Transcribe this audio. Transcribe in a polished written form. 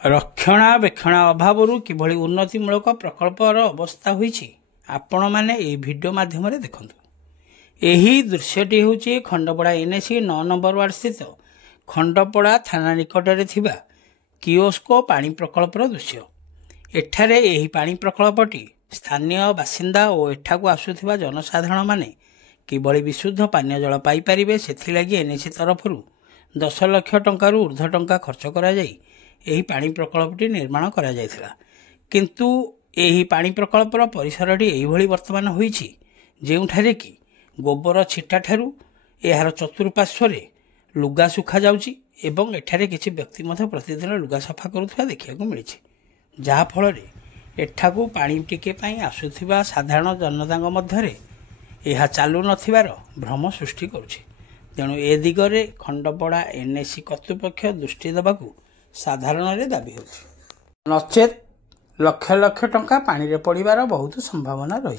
रक्षणाबेक्षण अभाव किभली उन्नतिमूलक प्रकल्पर अवस्था होईछि आपण माने ए वीडियो माध्यम देखु। यही दृश्यटी हूँ खंडपड़ा एनएसी 9 नंबर वार्ड स्थित खंडपड़ा थाना निकटरे थिबा कियोस्को पानी प्रकल्पर दृश्य। एठारे एही पानी प्रकल्पटी स्थानीय बासिंदा और एठाकू आसुथिबा जनसाधारण माने किभली विशुद्ध पानीय जल पाई परिबे सेथिलागि एनएसी तरफरु 10 लाख टंका ऊर्ध्व टंका खर्च करा जाई एही पानी प्रकल्पटी निर्माण करा जायथिला। किंतु एही पानी प्रकल्पर परिसरटी एहिभଳି वर्तमान होईछि जेउठारे कि गोबर छिटा ठारू एहार चतुर्पार्श्वरे लुगा सुखा जाउछि एवं एठारे किछि व्यक्ति मध्य प्रतिदिन लुगा सफा करुथबा देखिବାକୁ मिलिछि, जहा फଳରେ एठाकू पानी टिके पई आसुथिबा साधारण जनतांग मध्यरे एहा चालू नथिबार भ्रम सृष्टि करुछि। तेणु ए दिगरे खंडपड़ा एनएसी कर्तृपक्ष दृष्टि देबाकू साधारण दाबी होछि, नचेत लक्ष लक्ष टंका पानी रे पड़िबार बहुत संभावना रही।